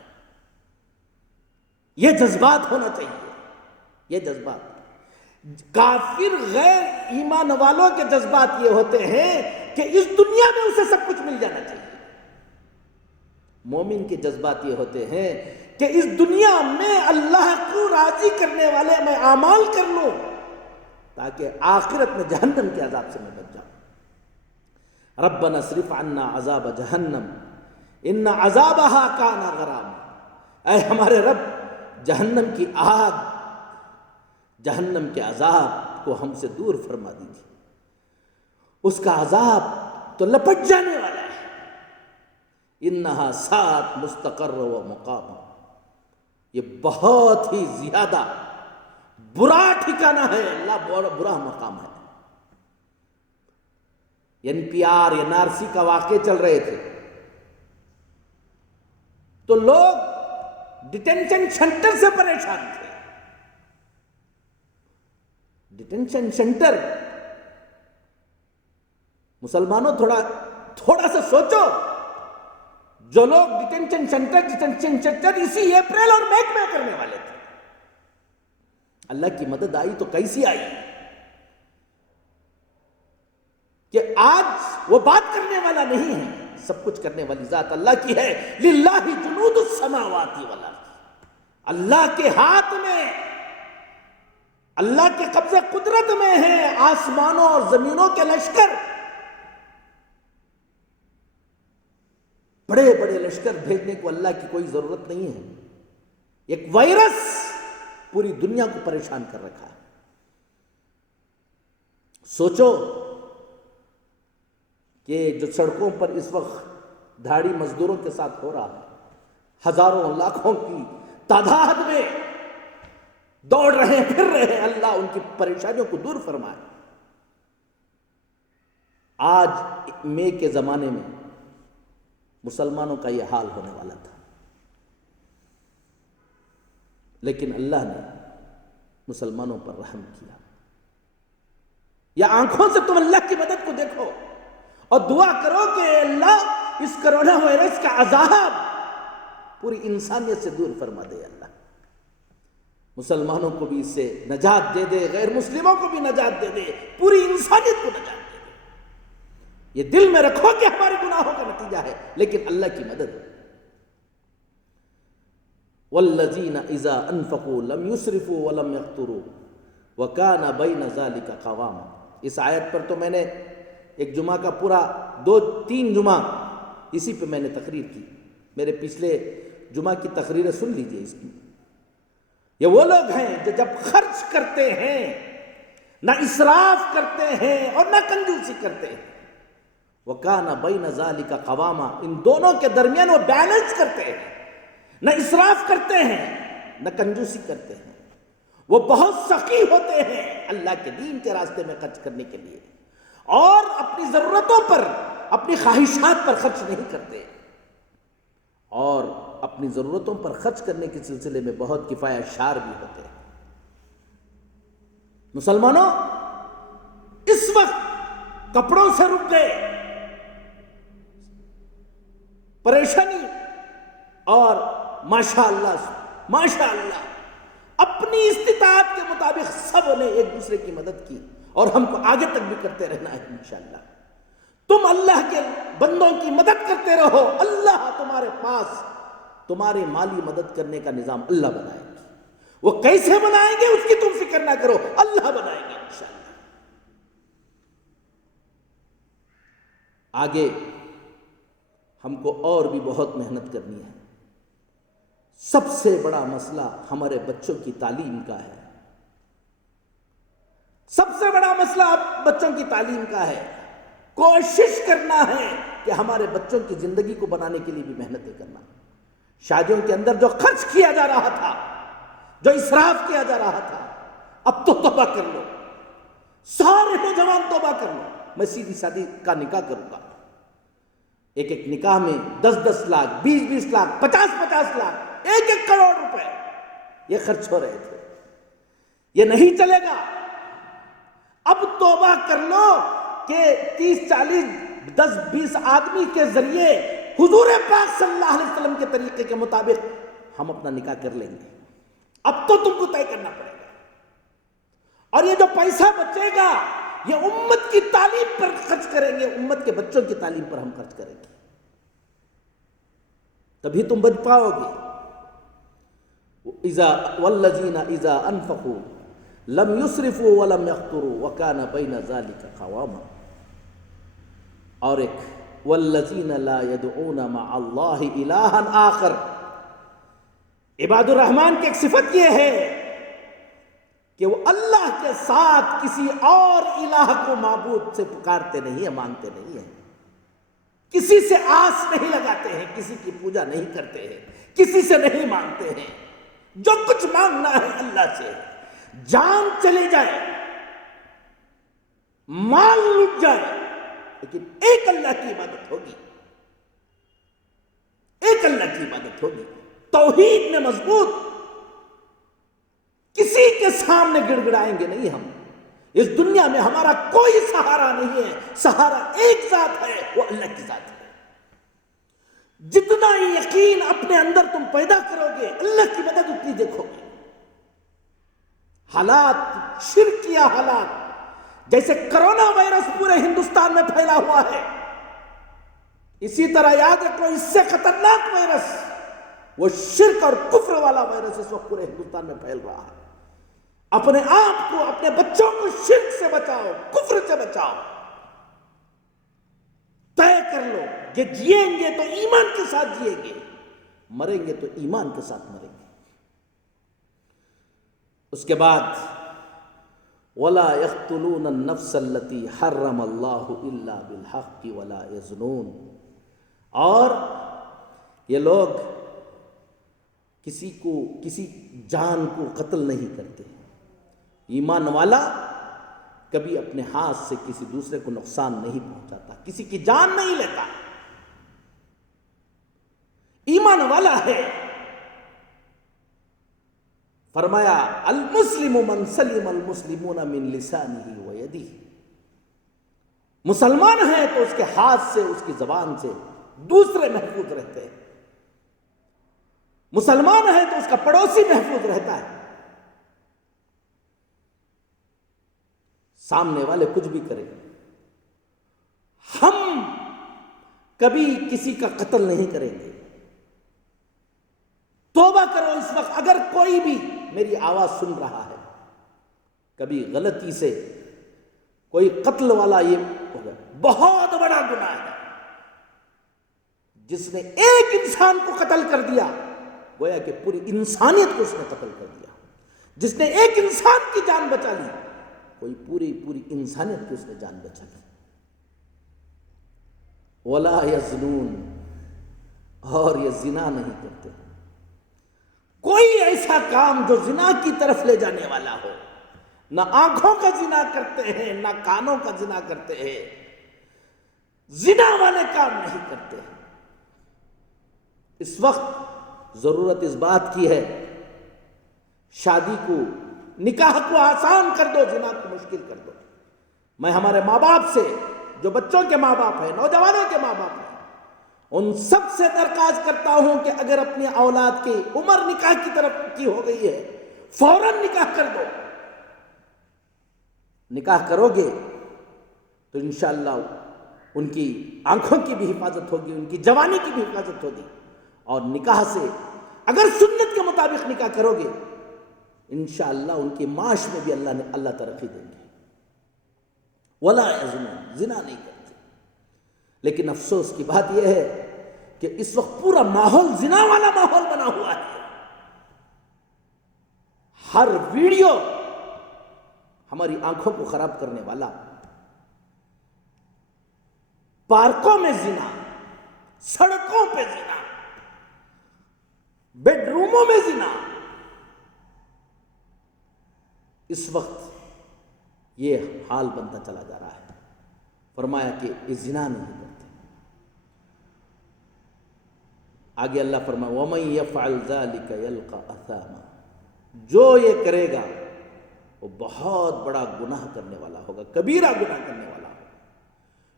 یہ جذبات ہونا چاہیے، یہ جذبات۔ کافر غیر ایمان والوں کے جذبات یہ ہوتے ہیں کہ اس دنیا میں اسے سب کچھ مل جانا چاہیے۔ مومن کے جذبات یہ ہوتے ہیں کہ اس دنیا میں اللہ کو راضی کرنے والے میں اعمال کر لوں تاکہ آخرت میں جہنم کے عذاب سے میں بچ جاؤں۔ ربنا اصرف عنا عذاب جہنم ان عذابها کان غراما، اے ہمارے رب جہنم کی آگ، جہنم کے عذاب کو ہم سے دور فرما دیجیے، اس کا عذاب تو لپٹ جانے والا ہے۔ انہا ساعت مستقر و مقام، یہ بہت ہی زیادہ برا ٹھکانہ ہے، اللہ برا مقام ہے۔ NPR NRC کا واقعے چل رہے تھے تو لوگ ڈیٹینشن سینٹر سے پریشان تھے۔ ڈیٹینشن سینٹر، مسلمانوں تھوڑا سا سوچو، جو لوگ ڈیٹینشن سینٹر اسی اپریل اور مئی میں کرنے والے تھے، اللہ کی مدد آئی تو کیسی آئی کہ آج وہ بات کرنے والا نہیں ہے، سب کچھ کرنے والی ذات اللہ کی ہے۔ للہ جنود السماوات والارض، اللہ کے ہاتھ میں، اللہ کے قبضے قدرت میں ہے آسمانوں اور زمینوں کے لشکر۔ بڑے بڑے لشکر بھیجنے کو اللہ کی کوئی ضرورت نہیں ہے۔ ایک وائرس پوری دنیا کو پریشان کر رکھا ہے۔ سوچو کہ جو سڑکوں پر اس وقت دھاڑی مزدوروں کے ساتھ ہو رہا ہے، ہزاروں لاکھوں کی تعداد میں دوڑ رہے ہیں، پھر رہے ہیں، اللہ ان کی پریشانیوں کو دور فرمائے۔ آج مئی کے زمانے میں مسلمانوں کا یہ حال ہونے والا تھا، لیکن اللہ نے مسلمانوں پر رحم کیا۔ یا آنکھوں سے تم اللہ کی مدد کو دیکھو اور دعا کرو کہ اللہ اس کرونا وائرس کا عذاب پوری انسانیت سے دور فرما دے، اللہ مسلمانوں کو بھی اس سے نجات دے دے، غیر مسلموں کو بھی نجات دے دے، پوری انسانیت کو نجات دے دے۔ یہ دل میں رکھو کہ ہمارے گناہوں کا نتیجہ ہے، لیکن اللہ کی مدد۔ والذین اذا انفقوا لم یسرفوا ولم یقتروا وکان بین ذلک قواما۔ اس آیت پر تو میں نے ایک جمعہ کا پورا 2-3 جمعہ اسی پہ میں نے تقریر کی، میرے پچھلے جمعہ کی تقریریں سن لیجئے اس کی۔ یہ وہ لوگ ہیں جو جب خرچ کرتے ہیں نہ اسراف کرتے ہیں اور نہ کنجوسی کرتے ہیں، وَكَانَ بَيْنَ ذَلِكَ قَوَامًا، ان دونوں کے درمیان وہ بیلنس کرتے ہیں، نہ اسراف کرتے ہیں نہ کنجوسی کرتے ہیں، وہ بہت سخی ہوتے ہیں اللہ کے دین کے راستے میں خرچ کرنے کے لیے، اور اپنی ضرورتوں پر، اپنی خواہشات پر خرچ نہیں کرتے، اور اپنی ضرورتوں پر خرچ کرنے کے سلسلے میں بہت کفایہ شار بھی ہوتے ہیں۔ مسلمانوں، اس وقت کپڑوں سے رک گئے، پریشانی، اور ماشاءاللہ اپنی استطاعت کے مطابق سب نے ایک دوسرے کی مدد کی، اور ہم کو آگے تک بھی کرتے رہنا ہے انشاءاللہ۔ تم اللہ کے بندوں کی مدد کرتے رہو، اللہ تمہارے پاس تمہاری مالی مدد کرنے کا نظام اللہ بنائے گا۔ وہ کیسے بنائیں گے اس کی تم فکر نہ کرو، اللہ بنائے گا انشاءاللہ۔ آگے ہم کو اور بھی بہت محنت کرنی ہے۔ سب سے بڑا مسئلہ ہمارے بچوں کی تعلیم کا ہے، سب سے بڑا مسئلہ بچوں کی تعلیم کا ہے۔ کوشش کرنا ہے کہ ہمارے بچوں کی زندگی کو بنانے کے لیے بھی محنتیں کرنا۔ شادیوں کے اندر جو خرچ کیا جا رہا تھا، جو اسراف کیا جا رہا تھا، اب تو توبہ کر لو، سارے نوجوان توبہ کر لو۔ میں سیدھی شادی کا نکاح کروں گا، ایک نکاح میں 10 لاکھ، 20 لاکھ، 50 لاکھ، 1 کروڑ روپے یہ خرچ ہو رہے تھے۔ یہ نہیں چلے گا، اب توبہ کر لو کہ 30-40 10-20 آدمی کے ذریعے حضور پاک صلی اللہ علیہ وسلم کے طریقے کے مطابق ہم اپنا نکاح کر لیں گے۔ اب تو تم کو طے کرنا پڑے گا، اور یہ جو پیسہ بچے گا یہ امت کی تعلیم پر خرچ کریں گے، امت کے بچوں کی تعلیم پر ہم خرچ کریں گے، تبھی تم بچ پاؤ گے۔ والذین اذا انفقوا لم یسرفوا ولم یقتروا وکان بین ذلک قواما، اور ایک والذین لا يدعون مع اللہ الہا آخر۔ عباد الرحمن کی ایک صفت یہ ہے کہ وہ اللہ کے ساتھ کسی اور الہ کو معبود سے پکارتے نہیں ہیں، مانگتے نہیں ہیں، کسی سے آس نہیں لگاتے ہیں، کسی کی پوجا نہیں کرتے ہیں، کسی سے نہیں مانگتے ہیں۔ جو کچھ مانگنا ہے اللہ سے، جان چلے جائے، مال لٹ جائے، لیکن ایک اللہ کی عبادت ہوگی، ایک اللہ کی عبادت ہوگی، توحید میں مضبوط، کسی کے سامنے گڑ گڑائیں گے نہیں۔ ہم اس دنیا میں ہمارا کوئی سہارا نہیں ہے، سہارا ایک ذات ہے، وہ اللہ کی ذات ہے۔ جتنا یقین اپنے اندر تم پیدا کرو گے، اللہ کی مدد اتنی دیکھو گے۔ حالات، شرکیہ حالات، جیسے کرونا وائرس پورے ہندوستان میں پھیلا ہوا ہے، اسی طرح یاد رکھو اس سے خطرناک وائرس وہ شرک اور کفر والا وائرس اس وقت پورے ہندوستان میں پھیل رہا ہے۔ اپنے آپ کو، اپنے بچوں کو شرک سے بچاؤ، کفر سے بچاؤ۔ طے کر لو کہ جیئیں گے تو ایمان کے ساتھ جیئیں گے، مریں گے تو ایمان کے ساتھ مریں گے۔ اس کے بعد وَلَا يَقْتُلُونَ النَّفْسَ الَّتِي حَرَّمَ اللَّهُ إِلَّا بِالْحَقِّ وَلَا يَزْنُونَ، اور یہ لوگ کسی جان کو قتل نہیں کرتے۔ ایمان والا کبھی اپنے ہاتھ سے کسی دوسرے کو نقصان نہیں پہنچاتا، کسی کی جان نہیں لیتا، ایمان والا ہے۔ فرمایا المسلم من سلم المسلمون من لسانہ ویدہ، مسلمان ہے تو اس کے ہاتھ سے، اس کی زبان سے دوسرے محفوظ رہتے ہیں، مسلمان ہے تو اس کا پڑوسی محفوظ رہتا ہے۔ سامنے والے کچھ بھی کریں، ہم کبھی کسی کا قتل نہیں کریں گے. توبہ کرو اس وقت. اگر کوئی بھی میری آواز سن رہا ہے, کبھی غلطی سے کوئی قتل والا یہ ہوگا, بہت بڑا گناہ ہے. جس نے ایک انسان کو قتل کر دیا گویا کہ پوری انسانیت کو اس نے قتل کر دیا. جس نے ایک انسان کی جان بچا لی, کوئی پوری انسانیت کی اس نے جان بچا لی. ولا یزنون, اور یہ زنا نہیں کرتے. کوئی ایسا کام جو زنا کی طرف لے جانے والا ہو, نہ آنکھوں کا زنا کرتے ہیں, نہ کانوں کا زنا کرتے ہیں, زنا والے کام نہیں کرتے ہیں. اس وقت ضرورت اس بات کی ہے, شادی کو, نکاح کو آسان کر دو, زنا کو مشکل کر دو. میں ہمارے ماں باپ سے, جو بچوں کے ماں باپ ہیں, نوجوانوں کے ماں باپ ہیں, ان سب سے درخواست کرتا ہوں کہ اگر اپنی اولاد کی عمر نکاح کی طرف کی ہو گئی ہے, فوراً نکاح کر دو. نکاح کرو گے تو انشاءاللہ ان کی آنکھوں کی بھی حفاظت ہوگی, ان کی جوانی کی بھی حفاظت ہوگی. اور نکاح سے اگر سنت کے مطابق نکاح کرو گے, انشاءاللہ ان کی معاش میں بھی اللہ ترقی دیں گے. ولا یزنون, زنا نہیں کرتے. لیکن افسوس کی بات یہ ہے کہ اس وقت پورا ماحول زنا والا ماحول بنا ہوا ہے. ہر ویڈیو ہماری آنکھوں کو خراب کرنے والا, پارکوں میں زنا, سڑکوں پہ زنا, بیڈ روموں میں زنا. اس وقت یہ حال بنتا چلا جا رہا ہے. فرمایا کہ یہ زنا نہیں کرتے. آگے اللہ فرمایا وَمَن يَفْعَلْ ذَلِكَ يَلْقَ أَثَامًا, جو یہ کرے گا وہ بہت بڑا گناہ کرنے والا ہوگا, کبیرہ گناہ کرنے والا ہوگا.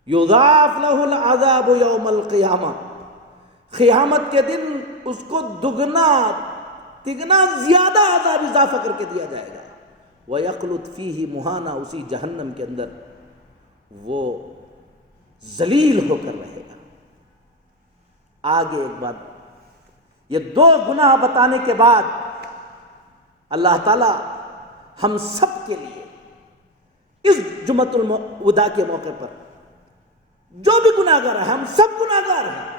يُضَاعَفْ لَهُ الْعَذَابُ يَوْمَ الْقِيَامَةِ, قیامت کے دن اس کو دگنا تگنا زیادہ عذاب اضافہ کر کے دیا جائے گا. وَيَخْلُدْ فِيهِ مُهَانًا, اسی جہنم کے اندر وہ ذلیل ہو کر رہے گا. آگے ایک بات, یہ دو گناہ بتانے کے بعد اللہ تعالی ہم سب کے لیے اس جمعۃ الوداع کے موقع پر, جو بھی گناہگار ہے, ہم سب گناہگار ہیں,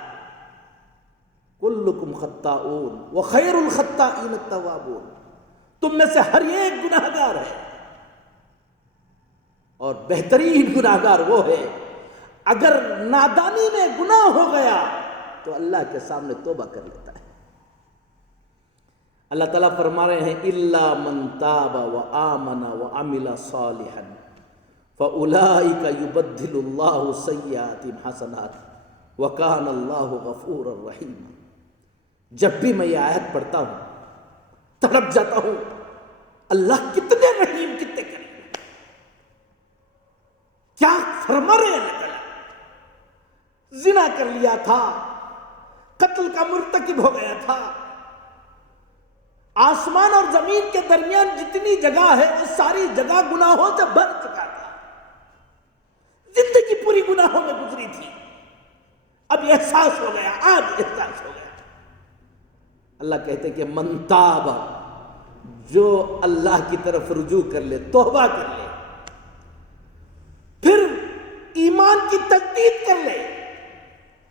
کلکم خطاؤن وخیر الخطائین التوابون, تم میں سے ہر ایک گناہگار ہے, اور بہترین گناہگار وہ ہے اگر نادانی میں گناہ ہو گیا تو اللہ کے سامنے توبہ کر لیتا ہے. اللہ تعالیٰ فرما رہے ہیں الا من تاب وآمن وعمل صالحا فاولئک یبدل اللہ سیئاتہم حسنات وکان اللہ غفورا رحیما. جب بھی میں یہ آیت پڑھتا ہوں تڑپ جاتا ہوں, اللہ کتنے رحیم, کتنے کریم, کیا فرما رہے ہیں اللہ تعالیٰ. زنا کر لیا تھا, قتل کا مرتکب ہو گیا تھا, آسمان اور زمین کے درمیان جتنی جگہ ہے وہ ساری جگہ گناہوں سے بھر چکا تھا, زندگی پوری گناہوں میں گزری تھی, اب احساس ہو گیا, آج احساس ہو گیا. اللہ کہتے کہ من تاب, جو اللہ کی طرف رجوع کر لے, توبہ کر لے, پھر ایمان کی تجدید کر لے,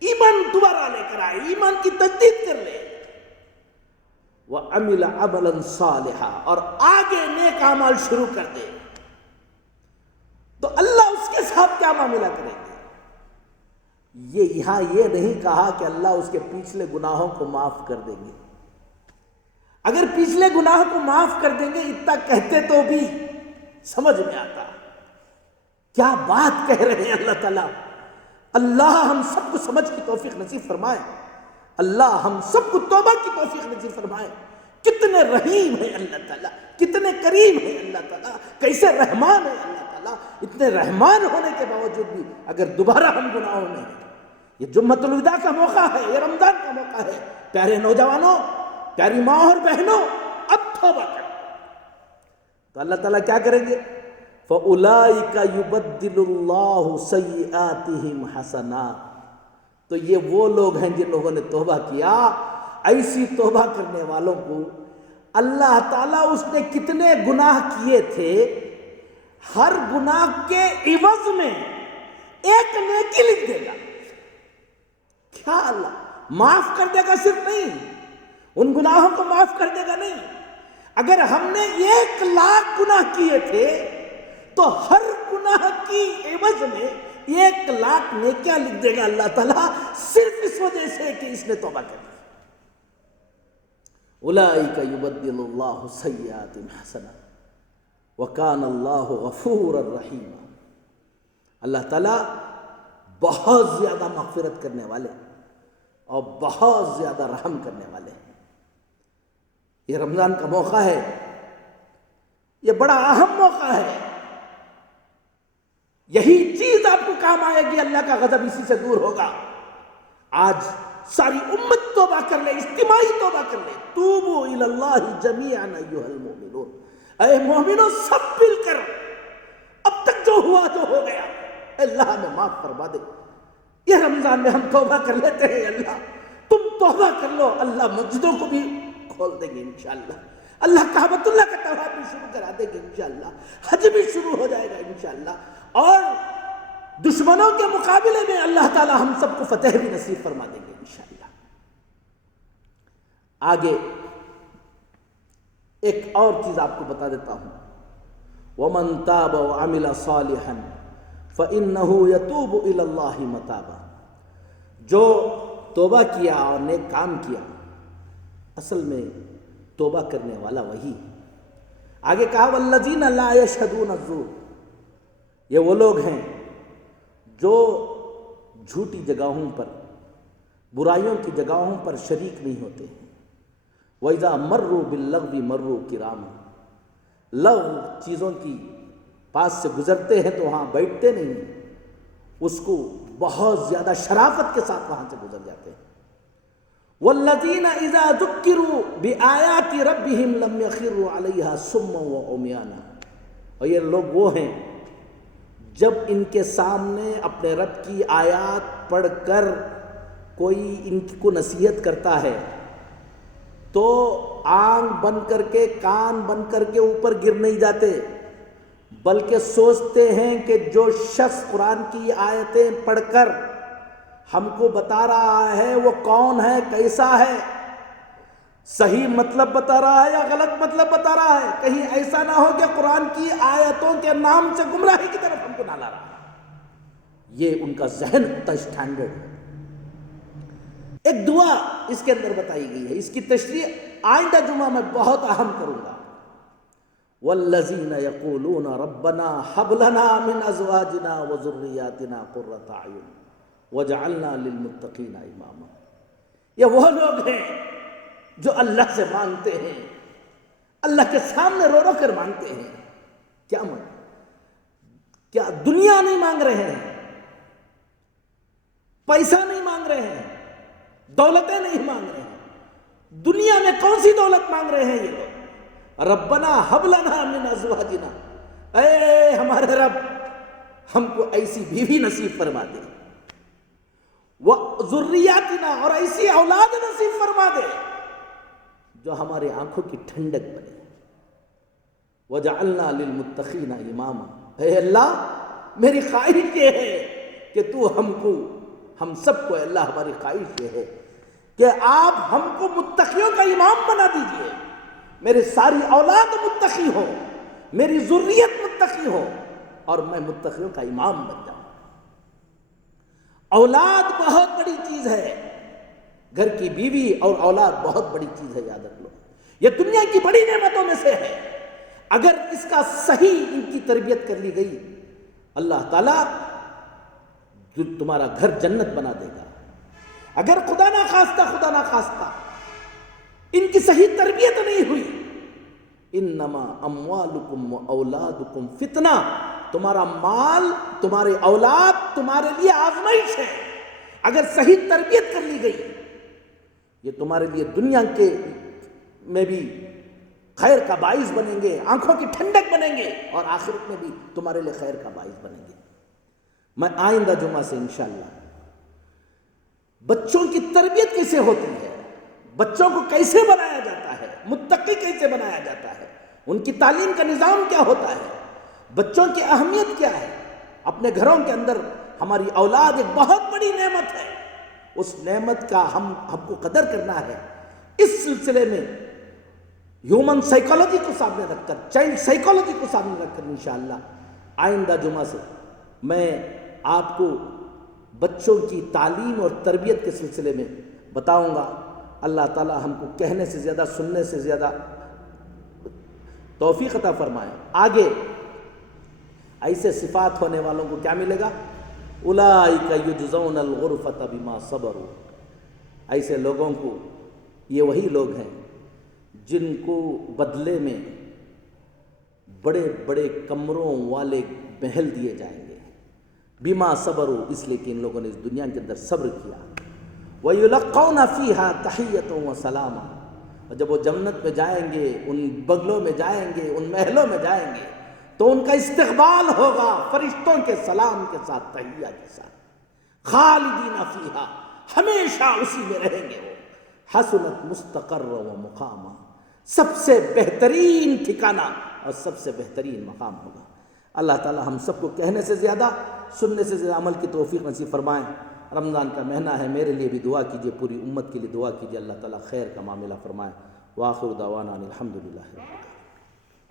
ایمان دوبارہ لے کر آئے, ایمان کی تجدید کر لے, وَعَمِلَ عَمَلًا صَالِحًا, اور آگے نیک اعمال شروع کر دے, تو اللہ اس کے ساتھ کیا معاملہ کریں گے. یہ یہاں یہ نہیں کہا کہ اللہ اس کے پچھلے گناہوں کو معاف کر دیں گے. اگر پچھلے گناہوں کو معاف کر دیں گے اتنا کہتے تو بھی سمجھ میں آتا, کیا بات کہہ رہے ہیں اللہ تعالیٰ. اللہ ہم سب کو سمجھ کی توفیق نصیب فرمائے, اللہ ہم سب کو توبہ کی توفیق نصیب فرمائے. کتنے رحیم ہے اللہ تعالیٰ, کتنے کریم ہے اللہ تعالیٰ, کیسے رحمان ہے اللہ تعالیٰ. اتنے رحمان ہونے کے باوجود بھی اگر دوبارہ ہم گناہوں میں ہیں, یہ جمعۃ الوداع کا موقع ہے, یہ رمضان کا موقع ہے. پیارے نوجوانوں, پیاری ماں اور بہنوں, اب توبہ کرو. تو اللہ تعالیٰ کیا کریں گے, فَأُولَئِكَ يُبَدِّلُ اللَّهُ سَيِّئَاتِهِمْ حَسَنَاتٍ, تو یہ وہ لوگ ہیں جن لوگوں نے توبہ کیا. ایسی توبہ کرنے والوں کو اللہ تعالیٰ اس نے کتنے گناہ کیے تھے، ہر گناہ کے عوض میں ایک نیکی لکھ دے گا. کیا اللہ معاف کر دے گا؟ صرف نہیں، ان گناہوں کو معاف کر دے گا نہیں. اگر ہم نے 1,00,000 گناہ کیے تھے تو ہر گناہ کی عوض میں 1,00,000 نیکیاں لکھ دے گا اللہ تعالیٰ، صرف اس وجہ سے کہ اس نے توبہ کر دی. اولئک یبدل اللہ سیئات حسنات وکان اللہ غفورا رحیما. اللہ تعالیٰ بہت زیادہ مغفرت کرنے والے اور بہت زیادہ رحم کرنے والے ہیں. یہ رمضان کا موقع ہے، یہ بڑا اہم موقع ہے. یہی چیز آپ کو کام آئے گی، اللہ کا غضب اسی سے دور ہوگا. آج ساری امت توبہ کر لے، اجتماعی توبہ کر لے. توبوا الی اللہ جمیعا ایھا المؤمنون، اے مومنوں سب مل کر اب تک جو ہوا جو ہو گیا اللہ ہمیں معاف فرما دے. یہ رمضان میں ہم توبہ کر لیتے ہیں، اللہ تم توبہ کر لو، اللہ مسجدوں کو بھی کھول دیں گے انشاءاللہ. اللہ کعبۃ اللہ کا طواف بھی شروع کرا دیں گے انشاءاللہ. حج بھی شروع ہو جائے گا انشاءاللہ. اور دشمنوں کے مقابلے میں اللہ تعالی ہم سب کو فتح بھی نصیب فرما دیں گے انشاءاللہ. آگے ایک اور چیز آپ کو بتا دیتا ہوں. وَمَن تَابَ وَعَمِلَ صَالِحًا فَإِنَّهُ يَتُوبُ إِلَى اللَّهِ مَتَابًا. جو توبہ کیا اور نیک کام کیا، اصل میں توبہ کرنے والا وہی. آگے کہا وَالَّذِينَ لَا يَشْهَدُونَ الزُّورَ. یہ وہ لوگ ہیں جو جھوٹی جگہوں پر، برائیوں کی جگہوں پر شریک نہیں ہوتے ہیں. وَإِذَا مَرُّوا بِاللَّغْوِ مَرُّوا كِرَامًا. لغو چیزوں کی پاس سے گزرتے ہیں تو وہاں بیٹھتے نہیں، اس کو بہت زیادہ شرافت کے ساتھ وہاں سے گزر جاتے ہیں. وَالَّذِينَ إِذَا ذُكِّرُوا بِآيَاتِ رَبِّهِمْ لَمْ يَخِرُّوا عَلَيْهَا صُمًّا وَعُمْيَانًا. اور یہ لوگ وہ ہیں جب ان کے سامنے اپنے رب کی آیات پڑھ کر کوئی ان کو نصیحت کرتا ہے تو آنکھ بند کر کے، کان بند کر کے اوپر گر نہیں جاتے، بلکہ سوچتے ہیں کہ جو شخص قرآن کی آیتیں پڑھ کر ہم کو بتا رہا ہے وہ کون ہے، کیسا ہے، صحیح مطلب بتا رہا ہے یا غلط مطلب بتا رہا ہے. کہیں ایسا نہ ہو کہ قرآن کی آیتوں کے نام سے گمراہی کی طرف ہم کو نہ لا رہا ہے. یہ ان کا ذہن کا اسٹینڈرڈ ہے. ایک دعا اس کے اندر بتائی گئی ہے، اس کی تشریح آئندہ جمعہ میں بہت اہم کروں گا. وَالَّذِينَ يَقُولُونَ رَبَّنَا هَبْ لَنَا مِنْ أَزْوَاجِنَا وَذُرِّيَّاتِنَا قُرَّةَ أَعْيُنٍ وَاجْعَلْنَا لِلْمُتَّقِينَ إِمَامًا. یہ وہ لوگ ہیں جو اللہ سے مانگتے ہیں، اللہ کے سامنے رو رو کر مانگتے ہیں. کیا کیا دنیا نہیں مانگ رہے ہیں، پیسہ نہیں مانگ رہے ہیں، دولتیں نہیں مانگ رہے ہیں. دنیا میں کون سی دولت مانگ رہے ہیں یہ لوگ؟ ربنا هب لنا من ازواجنا، اے ہمارے رب ہم کو ایسی بیوی نصیب فرما دے، وذریاتنا، اور ایسی اولاد نصیب فرما دے جو ہمارے آنکھوں کی ٹھنڈک بنے. وجعلنا للمتقین اماما. اے اللہ میری خواہش یہ ہے کہ تو ہم سب کو، اللہ ہماری خواہش یہ ہے کہ آپ ہم کو متقیوں کا امام بنا دیجئے. میری ساری اولاد متقی ہو، میری ذریت متقی ہو، اور میں متقیوں کا امام بن جاؤں. اولاد بہت بڑی چیز ہے، گھر کی بیوی اور اولاد بہت بڑی چیز ہے، یاد رکھ لو. یہ دنیا کی بڑی نعمتوں میں سے ہے. اگر اس کا صحیح ان کی تربیت کر لی گئی، اللہ تعالیٰ جو تمہارا گھر جنت بنا دے گا. اگر خدا نہ خواستہ ان کی صحیح تربیت نہیں ہوئی، انما اموالکم و اولادکم فتنہ، تمہارا مال، تمہارے اولاد تمہارے لیے آزمائش ہے. اگر صحیح تربیت کر لی گئی یہ تمہارے لیے دنیا کے میں بھی خیر کا باعث بنیں گے، آنکھوں کی ٹھنڈک بنیں گے، اور آخرت میں بھی تمہارے لیے خیر کا باعث بنیں گے. میں آئندہ جمعہ سے انشاءاللہ بچوں کی تربیت کیسے ہوتی ہے، بچوں کو کیسے بنایا جاتا ہے، متقی کیسے بنایا جاتا ہے، ان کی تعلیم کا نظام کیا ہوتا ہے، بچوں کی اہمیت کیا ہے۔ اپنے گھروں کے اندر ہماری اولاد ایک بہت بڑی نعمت ہے، اس نعمت کا ہم کو قدر کرنا ہے۔ اس سلسلے میں ہیومن سائیکالوجی کو سامنے رکھ کر، چائلڈ سائیکالوجی کو سامنے رکھ کر انشاءاللہ آئندہ جمعہ سے میں آپ کو بچوں کی تعلیم اور تربیت کے سلسلے میں بتاؤں گا۔ اللہ تعالی ہم کو کہنے سے زیادہ سننے سے زیادہ توفیق عطا فرمائے۔ آگے ایسے صفات ہونے والوں کو کیا ملے گا؟ اولئک یجزون الغرفۃ بما صبروا، ایسے لوگوں کو، یہ وہی لوگ ہیں جن کو بدلے میں بڑے بڑے کمروں والے محل دیے جائیں گے، بما صبروا، اس لیے کہ ان لوگوں نے اس دنیا کے اندر صبر کیا۔ وَيُلَقَّوْنَ فِيهَا تَحِيَّةً وَسَلَامًا، اور جب وہ جنت میں جائیں گے، ان بنگلوں میں جائیں گے، ان محلوں میں جائیں گے، تو ان کا استقبال ہوگا فرشتوں کے سلام کے ساتھ، تحیہ کے ساتھ، خالدین فیہا، ہمیشہ اسی میں رہیں گے وہ، حسنت مستقرا و مقاما، سب سے بہترین ٹھکانہ اور سب سے بہترین مقام ہوگا۔ اللہ تعالی ہم سب کو کہنے سے زیادہ سننے سے زیادہ عمل کی توفیق نصیب فرمائیں۔ رمضان کا مہینہ ہے، میرے لیے بھی دعا کیجیے، پوری امت کے لیے دعا کیجیے، اللہ تعالی خیر کا معاملہ فرمائے۔ وآخر دعوانا الحمدللہ رب العالمین۔